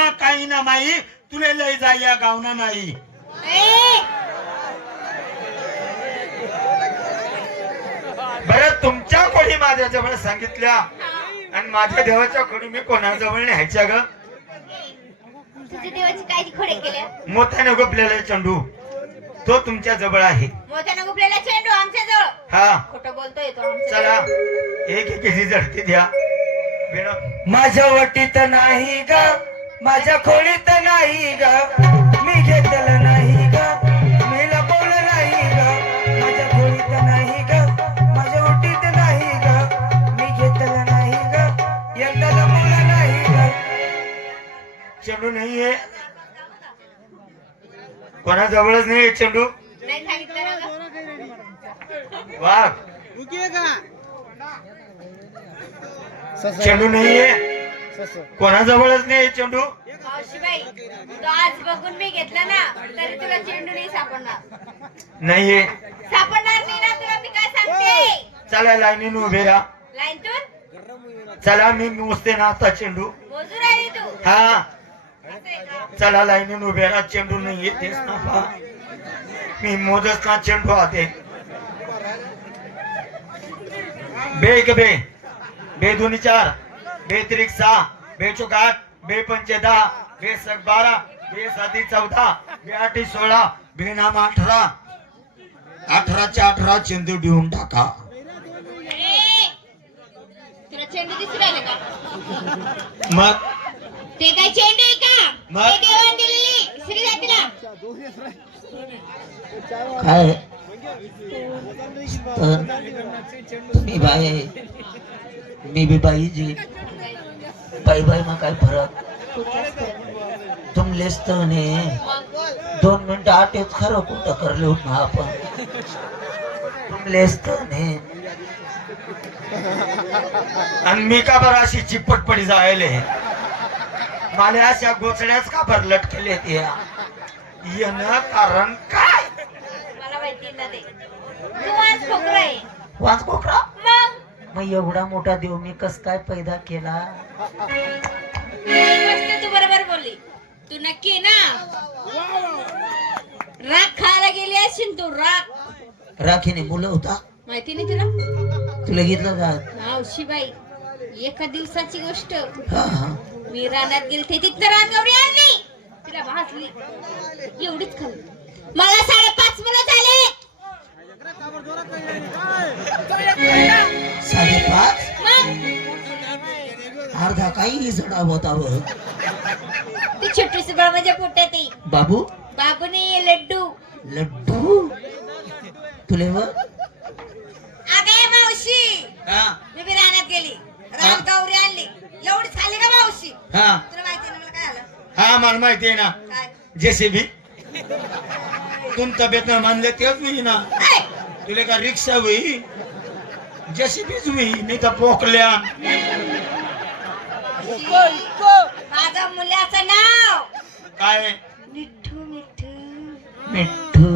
काही ना माई मन आत्मा काही ना माई तुले लय जाय या गावना नाही. बरं तुमच्या कोणी माझ्या जवळ सांगितल्या? आणि माझ्या देवाच्या कोणी मी कोणाजवळ न्यायच्या ग? तुझ्या देवाची काय खोडे केल्या. मोठ्याने गोपलेला चंडू. तो तुमच्या जवळ आहे. मोठ्यानं गुपलेला चेंडू आमच्या जवळ. हा. खोटं बोलतोय तो आमच्या चला. एक एक झडती द्या. माझ्या वटीत नाही ग. माझ्या खोलीत नाही ग. मी घेतलं नाही ग. मी लपवलं नाही ग. माझ्या खोलीत नाही ग. माझ्या वटीत नाही ग. मी घेतलं नाही ग. यंदा लपवलं नाही ग. चेंडू नाहीये कोणाजवळच नाही चेंडू? नाही सांगितलं ना गं? वा चेंडू नाहीये कोणाजवळच नाही चेंडू? मावशीबाई तो आज बघून मी घेतला ना तरी तुला चेंडू नाही सापडणार. नाहीये. सापडणार नाही ना तुला मी काय सांगते? चला लाईनीन उभे राहा. लाईनतून? चला मी मोजते ना आता चेंडू. मोजून राहिली तू. हा. असं आहे का? चला लाईनीन उभे राहा. चेंडू नाही येतेच ना पहा. मी मोजच ना चेंडू आते बे एक बे. बे दोन्ही चार. बे त्रिक सहा बे चौक आठ बे पंचे दहा बे सक बारा बे साती चौदा बे आठी सोळा बे नाम अठरा. अठराच्या अठरा चेंडू देऊन टाका. मग? ते काय चेंडू आहे का? मग? ते देवाने दिलेली. श्री जातीला. काय? तुम्ही बाई आहे. मी बी बाई जी. बाई बाई मग काय फरक? तुमलेच तर ने दोन मिनिटं आटेच खरं कुठं करले होत ना आपण? तुमलेच तर ने आणि मी का बरं अशी चिपटपटी जायले? मला अशा गोचड्याच का बरं लटकले त्या? येणं कारण काय? वाच कोकरा मग? एवढा मोठा देव मी कस काय पैदा केला? तू बरोबर बोलली. तू नक्की ना? राग खायला गेली असेल तू राग राखीने मुलं होता? माहिती नाही तुला? तुला घेतलं का? मावशीबाई एका दिवसाची गोष्ट. मी रानात गेलते तिथं रानगवडी आणली. तिला भाजली. एवढीच खाल्ली. मला झाले. साडेपाच? अर्धा काही जडा होता व. ती छोटीशी बाळ माझ्या पोटात आहे बाबू? बाबू नाही लड्डू. लड्डू? तुले व अगे मावशी. हा. मी बी रानात गेली. रान गौरी आणली. एवढीच खाल्ली का मावशी? हा. तुला माहिती ना मला काय आलं हा मला माहिती आहे ना. काय? जेसीबी. तुम तब्येत मानले तेच होई ना. तुला का रिक्षा होई? जेसीबीच होई नाही तर पोकल्या. माझं मुलाचं नाव. काय? मिठू मिठू मिठ्ठू.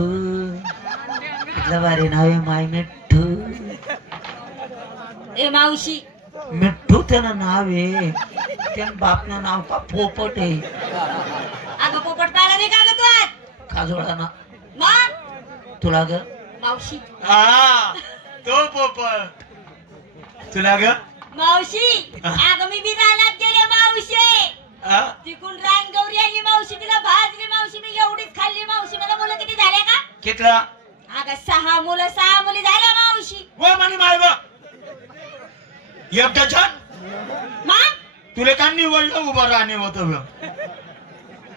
इथलं भारी नाव आहे माय मिठ्ठू? ए मावशी. मिठ्ठू त्यानं नाव आहे. त्यानं बापनं नाव का पोपट आहे. अगं पोपट पाहिला नाही का ग तू आज? काजोळा ना तुला ग मावशी. हा तो पोपट तुला ग मावशी अगं मी बी रानात गेले मावशी. हा? तिकून रान गौरी आली मावशी. तिला भाजली मावशी. मी एवढीच खाल्ली मावशी. मला मुलं किती झाले का? कितला? अगं सहा मुलं सहा मुली झाल्या मावशी. व म्हणे माय व. एकटा छान. मग? तुला का निवडलं उभं राहणे होतं ग.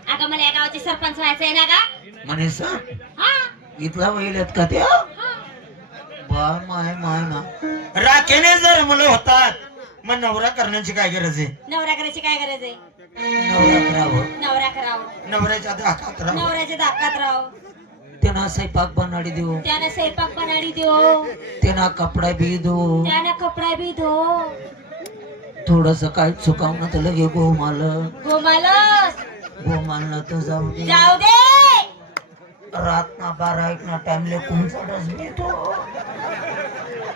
अगं मला या गावाचे सरपंच व्हायचंय ना का म्हणे सर हा? इथला बैल आहेत का त्या हा. बा माय माय मा राखेने जर मुलं होतात मग नवरा करण्याची काय गरज आहे? नवरा करायची काय गरज आहे? नवरा करावं. नवरा करावं. नवऱ्याच्या धाकात राहा नवऱ्याच्या धाकात राहावं. त्यांना स्वयंपाक बनाडी देऊ. त्यानं स्वयंपाक बनाडी देऊ. त्यांना कपडा बी देऊ त्यानं कपडा बी धो. थोडस काय चुकावणं तर लगे गो माल गोमालस गो मानलं तर जाऊ दे. जाऊ दे. रात ना बारा एक ना टाइमले कुंचडच मिळतो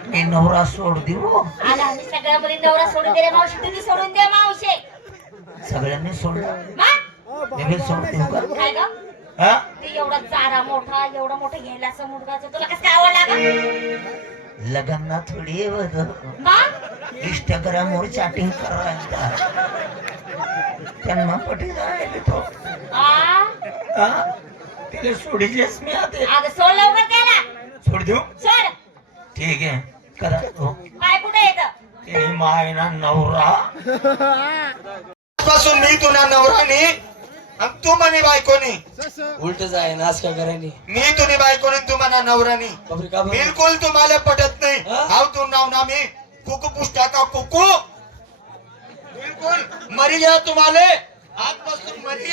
मी नवरा सोड देऊ. आला आम्ही सगळ्या मुली नवरा सोडून दिले मावशी तुम्ही सोडून द्या मावशी. सगळ्यांनी सोडलं. मी? बी सोडतो का? काय ग? हा? ते एवढा चारा मोठा एवढा मोठा घ्यायला असं मुलगाचं तुला कसं काय आवडला ग? लग्नाला थोडी येवत मग इंस्टाग्रामवर चॅटिंग करायला. त्यांना पटी जायला तो. आ? हा? तिला मी आता. अगं सोड लवकर त्याला. सोड देऊ? सोड. ठीक आहे. करा हो पाय कुठे येतं तिने मायना नवरा. पासून मी तुला नवरानी आणि तू म्हणे बायकोनी. उलट जाय ना आज काय करायनी मी तुझी बायकोनी तू म्हणा नवरानी. बापरे का बरं? बिलकुल तुम्हाला पटत नाही. हा? हाव तू नाव ना मी. कुकू पुष्टा का कुकू? बिलकुल. मरी गया तुम्हाला. आजपासून मरी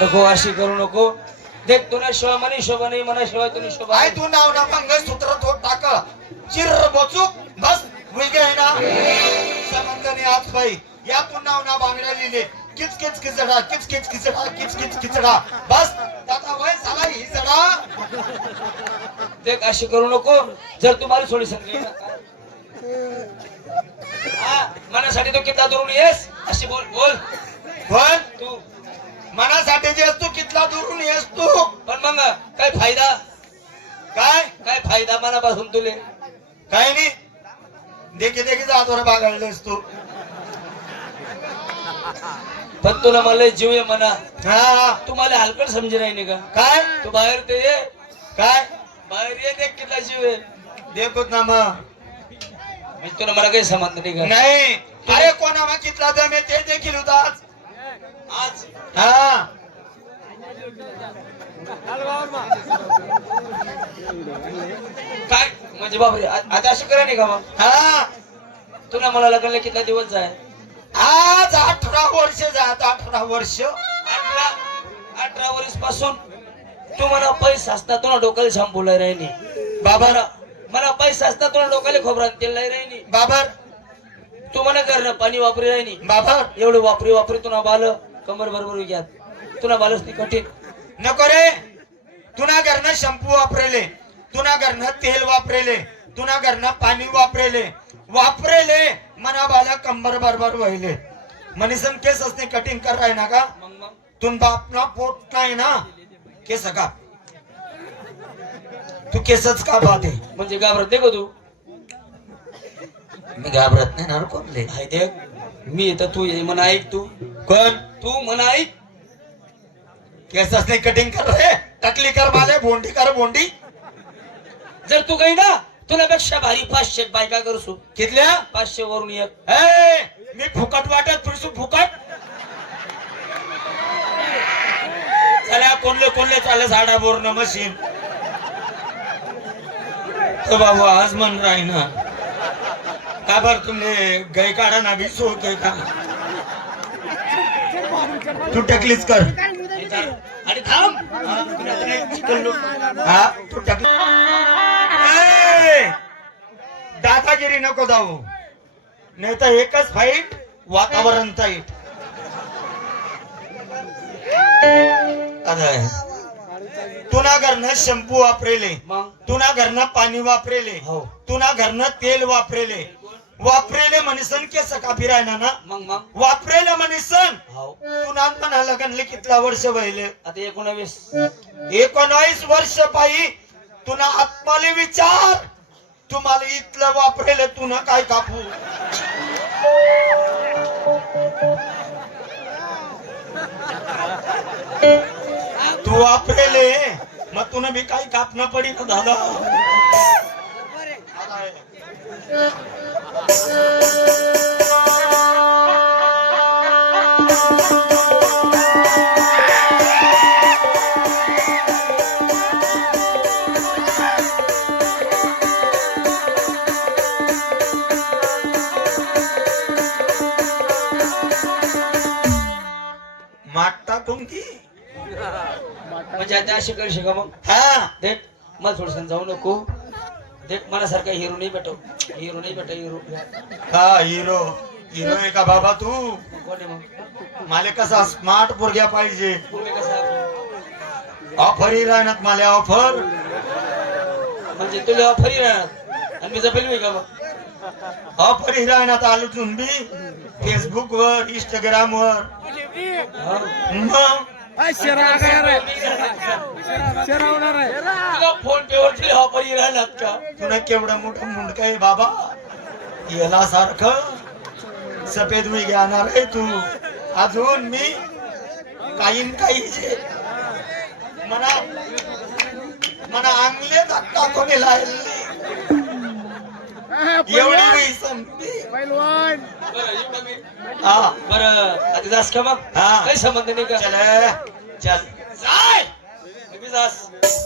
नको अशी करू नको. देख तुला शिवाय मनी शोभा नाही मना शिवाय तुला शोभा नाही. तू नाव ना मंगळसूत्र तो टाक. चिर बोचूक बस मुलगे आहे ना? समंदनी आज बाई. या तू नाव ना बांगड्या लिहिले. किच किच किचडा किच किच किचडा किच किच किचडा. बस दादा वय झाला ही जडा देख अशी करू नको. जर तुम्हाला सोडी सांगली मनासाठी तो किती दुरून येस अशी बोल बोल. पण तू. मनासाठी जे तू कितला दुरून येस तू? पण मग काय फायदा? काय? काय फायदा मनापासून तुले? काय नाही. देखी देखी जातो रे बागायलास तू. पण तुला मला जीव आहे म्हणा हा. तुम्हाला हलकट समजे नाही का? काय? तू बाहेर ते ये. काय? बाहेर ये देख किती जीव आहे देखत ना मग. मी तुला मला काही संबंध नाही का? नाही अरे कोणा मग कितला दम ते देखील होता आज. आज? हा. काय? म्हणजे बापरे आ- आता असं करा नाही का मग? हा. तुला मला लग्नाला किती दिवस जाय? आज अठरा वर्ष जात अठरा वर्ष. अठरा अठरा वर्षपासून तू मला पैसा असता तुला डोक्याला शॅम्पू लाई राहिनी बाबर मला पैसा असता तुला डोक्याला खोबरा तेल लाई राहिनी बाबर. तू मला करणं पाणी वापरी राहिनी बाबर. एवढे वापरी वापरी तुला बाल कमर बरोबर घ्यात तुला बालच ती कठीण. नको रे. तुना घरनं शॅम्पू वापरेले. तुना घरनं तेल वापरेले. तुना घरनं पाणी वापरेले. वापरेले मना बाला कंबर बरोबर वहिले मनीसन केस असणे कटिंग कर राय ना का? मग तुन बापना पोट नाही ना? केस का? तू केसच का बाते म्हणजे घाबरत दे का तू? मी घाबरत नाही ना रे कोणले हाय दे मी येतं तू ये म्हणा ऐक तू. कोण? तू म्हणा ऐक. केस असणे कटिंग कर रे. टकली कर माले बोंडी कर बोंडी. जर तू काही ना तुला भारी पाचशे बायका करसू कितल्या? पाचशे वरून एक. ए, मी फुकट वाटत फिरसू फुकट. चला कोणले कोणले चाले साडा बोर मशीन तो बाबा आज मन राही ना का बर तुम्ही गय काढा ना बी सो का? तू टकलीच कर. अरे थांब. हा तू टकली दादागिरी नको जाऊ. नाही तर एकच फाईट वातावरण टाईट तुना घरनं शॅम्पू वापरेले. तुना घरनं पाणी वापरेले. हो. तुना घरनं तेल वापरेले. वापरेले मनीसन केस का फिरायना ना मग मग? वापरेले मनीसन हो. तुना म्हणा लगनले कितला वर्ष वहिले आता एकोणावीस. एकोणावीस वर्ष पायी तुना आत्माले विचार. तुम्हाला इथलं वापरेले तुना काय कापू? तू वापरेले. मग तुला मी काही कापणं पडी ना दादा Thank you. म्हणजे आता अशी करशी का मग? हा. देख मला थोडस जाऊ नको. देख मला सारखा हिरो नाही भेटो. हिरो नाही भेटा हिरो हा हिरो हिरो आहे का बाबा तू? कोण आहे मग? माले कसा स्मार्ट पोरग्या पाहिजे. कसा ऑफर राहणार मला ऑफर म्हणजे तुला फरी राहणार. आणि मी जपेल मी का मग? हा परी राहण्यात आलो तुम्ही फेसबुक वर इंस्टाग्राम वर. मग? फोन पे वरती हा परी राहणार का तुला केवढं मोठं मुंडक आहे बाबा. याला सारखं सफेद मी घेणार आहे तू. अजून मी काही न काही जे. मना मना अंगले धक्का कोणी लायले. एवढी मी हा. बरं आता जास का मग? हा. काही संबंध नाही का? चल चल. जाय! मी जास.